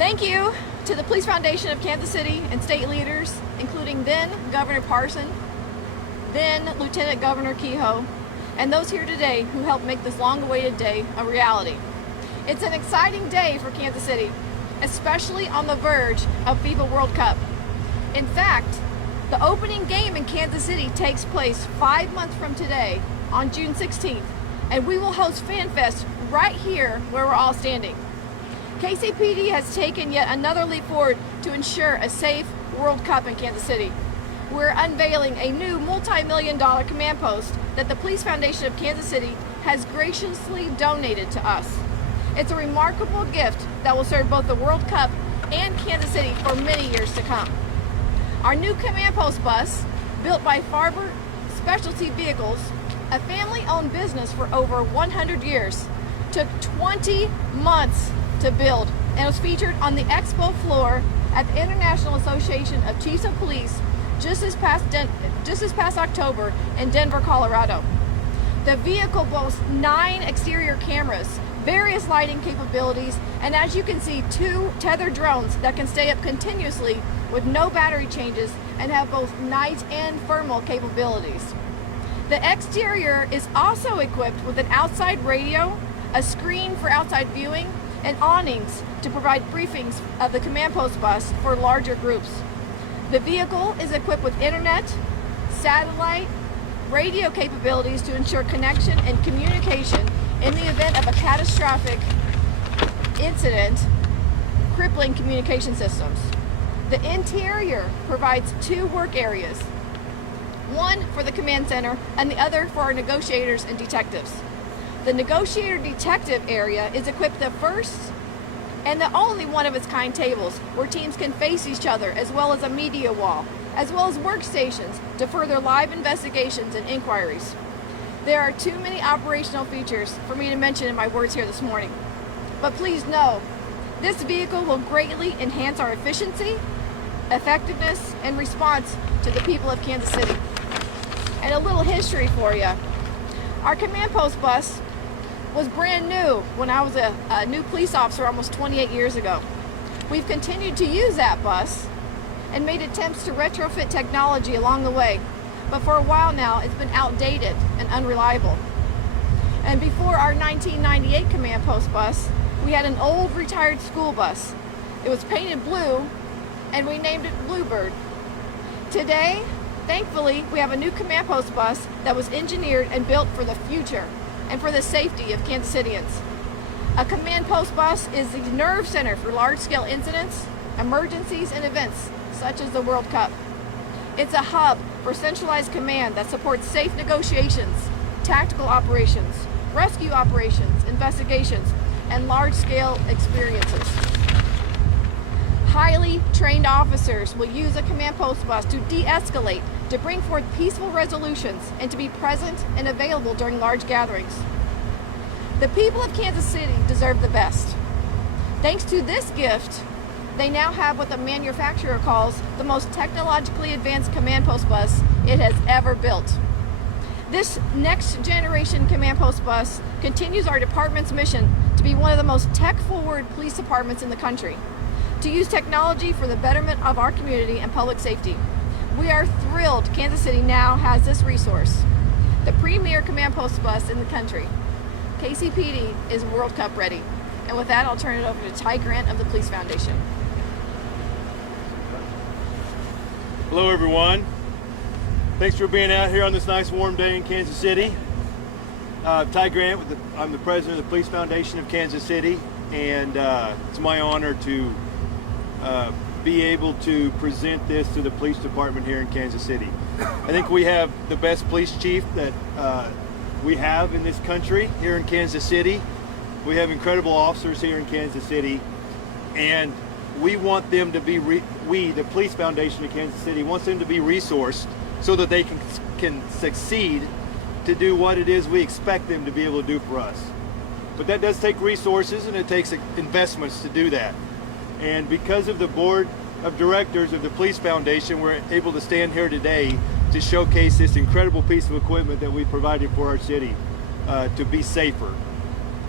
Thank you to the Police Foundation of Kansas City and state leaders, including then Governor Parson, then Lieutenant Governor Kehoe, and those here today who helped make this long-awaited day a reality. It's an exciting day for Kansas City, especially on the verge of FIFA World Cup. In fact, the opening game in Kansas City takes place 5 months from today on June 16th, and we will host FanFest right here where we're all standing. KCPD has taken yet another leap forward to ensure a safe World Cup in Kansas City. We're unveiling a new multi-million-dollar command post that the Police Foundation of Kansas City has graciously donated to us. It's a remarkable gift that will serve both the World Cup and Kansas City for many years to come. Our new command post bus, built by Farber Specialty Vehicles, a family-owned business for over 100 years, took 20 months to build and was featured on the expo floor at the International Association of Chiefs of Police just this past October in Denver, Colorado. The vehicle boasts 9 exterior cameras, various lighting capabilities, and as you can see, 2 tethered drones that can stay up continuously with no battery changes and have both night and thermal capabilities. The exterior is also equipped with an outside radio, a screen for outside viewing, and awnings to provide briefings of the command post bus for larger groups. The vehicle is equipped with internet, satellite, radio capabilities to ensure connection and communication in the event of a catastrophic incident crippling communication systems. The interior provides 2 work areas, one for the command center and the other for our negotiators and detectives. The negotiator detective area is equipped with the first and the only one of its kind tables where teams can face each other, as well as a media wall, as well as workstations to further live investigations and inquiries. There are too many operational features for me to mention in my words here this morning. But please know, this vehicle will greatly enhance our efficiency, effectiveness, and response to the people of Kansas City. And a little history for you. Our command post bus was brand new when I was a new police officer almost 28 years ago. We've continued to use that bus and made attempts to retrofit technology along the way, but for a while now it's been outdated and unreliable. And before our 1998 command post bus, we had an old retired school bus. It was painted blue and we named it Bluebird. Today, thankfully, we have a new command post bus that was engineered and built for the future and for the safety of Kansas Cityans. A command post bus is the nerve center for large-scale incidents, emergencies, and events such as the World Cup. It's a hub for centralized command that supports safe negotiations, tactical operations, rescue operations, investigations, and large-scale experiences. Highly trained officers will use a command post bus to de-escalate, to bring forth peaceful resolutions, and to be present and available during large gatherings. The people of Kansas City deserve the best. Thanks to this gift, they now have what the manufacturer calls the most technologically advanced command post bus it has ever built. This next generation command post bus continues our department's mission to be one of the most tech-forward police departments in the country, to use technology for the betterment of our community and public safety. We are thrilled Kansas City now has this resource, the premier command post bus in the country. KCPD is World Cup ready. And with that, I'll turn it over to Ty Grant of the Police Foundation. Hello everyone. Thanks for being out here on this nice warm day in Kansas City. Ty Grant, I'm the president of the Police Foundation of Kansas City, and it's my honor to be able to present this to the police department here in Kansas City. I think we have the best police chief that we have in this country here in Kansas City. We have incredible officers here in Kansas City, and we want them to be, the Police Foundation of Kansas City wants them to be resourced so that they can succeed to do what it is we expect them to be able to do for us. But that does take resources, and it takes investments to do that. And because of the board of directors of the Police Foundation, we're able to stand here today to showcase this incredible piece of equipment that we provided for our city to be safer.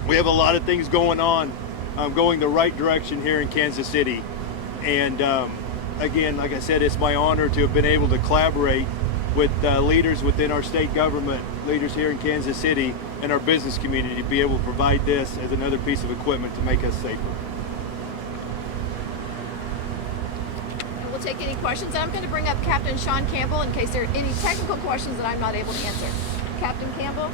We have a lot of things going on going the right direction here in Kansas City. And again, like I said, it's my honor to have been able to collaborate with leaders within our state government, leaders here in Kansas City, and our business community to be able to provide this as another piece of equipment to make us safer. And we'll take any questions. And I'm going to bring up Captain Sean Campbell in case there are any technical questions that I'm not able to answer. Captain Campbell?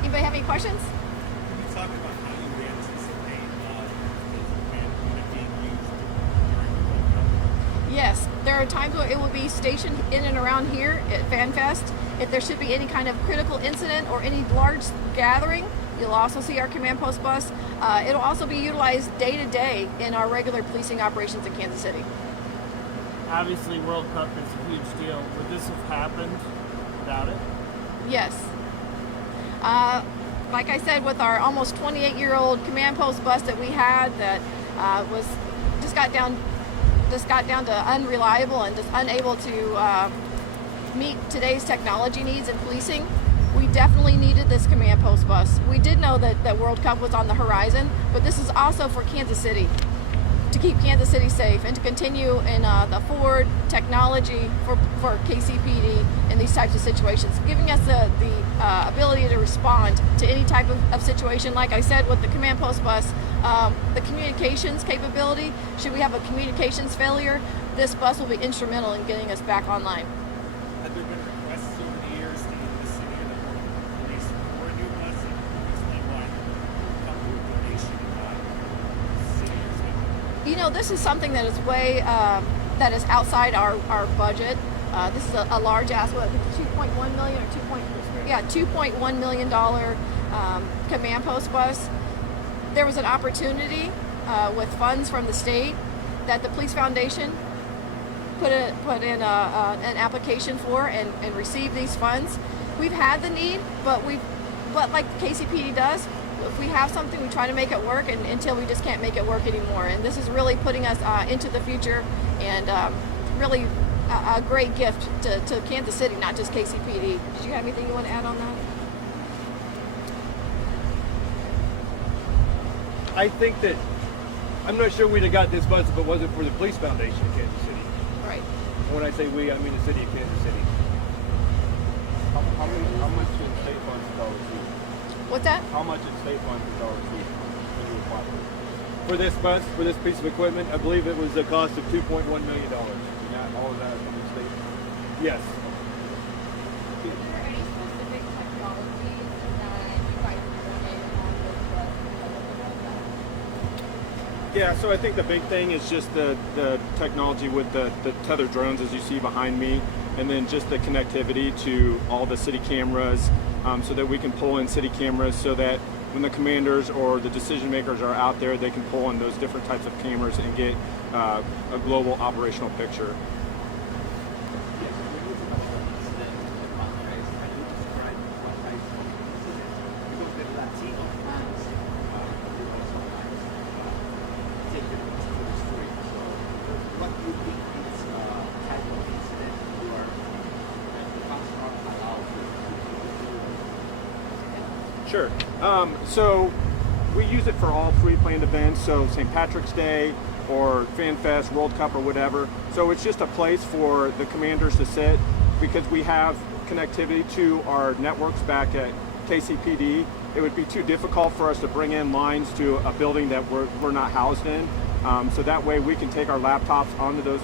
Anybody have any questions? Can you talk about how you anticipate the command unit being used during the World Cup? Yes, there are times where it will be stationed in and around here at FanFest. If there should be any kind of critical incident or any large gathering, you'll also see our command post bus. It'll also be utilized day to day in our regular policing operations in Kansas City. Obviously, World Cup is a huge deal. Would this have happened without it? Yes. Like I said, with our almost 28-year-old command post bus that we had that was just got down to unreliable and just unable to meet today's technology needs in policing, we definitely needed this command post bus. We did know that World Cup was on the horizon, but this is also for Kansas City, to keep Kansas City safe and to continue in the forward technology for KCPD in these types of situations, giving us the ability to respond to any type of situation. Like I said, with the command post bus, the communications capability, should we have a communications failure, this bus will be instrumental in getting us back online. Have there been requests over the years to the city or the police for a new bus? And can you explain why come to a donation by the city or something? You know, this is something that is way that is outside our budget. This is a large ask, what, 2.1 million or 2.1 million dollar command post bus. There was an opportunity with funds from the state that the Police Foundation put in an application for and received these funds. We've had the need, but like KCPD does, if we have something, we try to make it work until we just can't make it work anymore. And this is really putting us into the future and really a great gift to Kansas City, not just KCPD. Did you have anything you want to add on that? I think that, I'm not sure we'd have got this bus if it wasn't for the Police Foundation of Kansas City. Right. And when I say we, I mean the city of Kansas City. How much in state funds did y'all receive? What's that? How much in state funds did y'all receive when you applied for it? For this bus, for this piece of equipment, I believe it was a cost of $2.1 million. And that, all of that is from the state? Yes. Are there any specific technologies that you guys wanted on this bus because of the World Cup? Yeah, so I think the big thing is just the technology with the tethered drones, as you see behind me, and then just the connectivity to all the city cameras, so that we can pull in city cameras so that when the commanders or the decision makers are out there, they can pull in those different types of cameras and get a global operational picture. Sure. So we use it for all pre-planned events, so St. Patrick's Day or FanFest, World Cup or whatever. So it's just a place for the commanders to sit because we have connectivity to our networks back at KCPD. It would be too difficult for us to bring in lines to a building that we're not housed in. So that way we can take our laptops onto those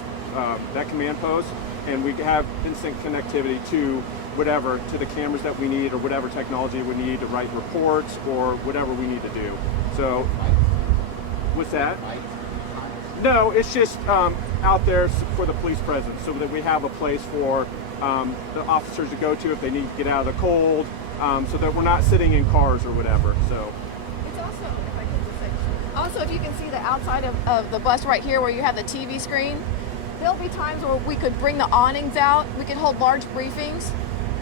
that command post and we have instant connectivity to whatever, to the cameras that we need or whatever technology we need to write reports or whatever we need to do. So, what's that? No, it's just out there for the police presence so that we have a place for the officers to go to if they need to get out of the cold, so that we're not sitting in cars or whatever. So. It's also, if I could just say, also if you can see the outside of the bus right here where you have the TV screen, there'll be times where we could bring the awnings out. We can hold large briefings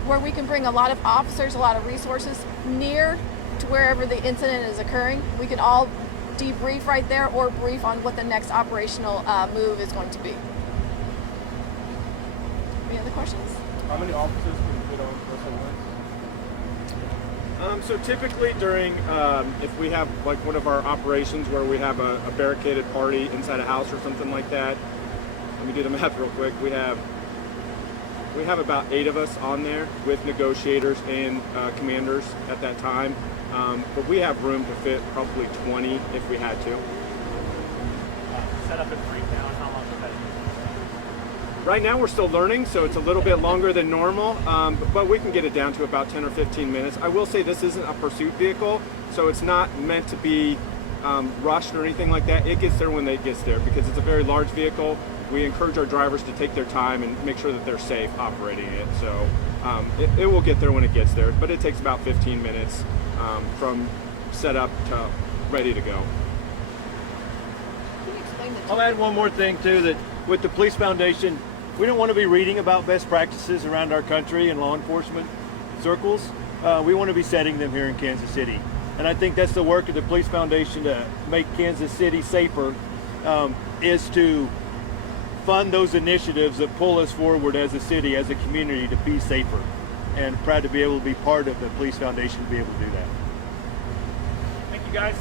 where we can bring a lot of officers, a lot of resources near to wherever the incident is occurring. We can all debrief right there or brief on what the next operational move is going to be. Any other questions? How many officers can fit on Russell Wentz? So typically during, if we have like one of our operations where we have a barricaded party inside a house or something like that, let me do the math real quick. We have about 8 of us on there with negotiators and commanders at that time, but we have room to fit probably 20 if we had to. Set up and break down, how long does that take? Right now we're still learning, so it's a little bit longer than normal, but we can get it down to about 10 or 15 minutes. I will say this isn't a pursuit vehicle, so it's not meant to be rushed or anything like that. It gets there when it gets there because it's a very large vehicle. We encourage our drivers to take their time and make sure that they're safe operating it. So it will get there when it gets there, but it takes about 15 minutes from setup to ready to go. Can you explain the I'll add one more thing too, that with the Police Foundation, we don't want to be reading about best practices around our country in law enforcement circles. We want to be setting them here in Kansas City. And I think that's the work of the Police Foundation to make Kansas City safer, is to fund those initiatives that pull us forward as a city, as a community, to be safer. And proud to be able to be part of the Police Foundation to be able to do that. Thank you guys.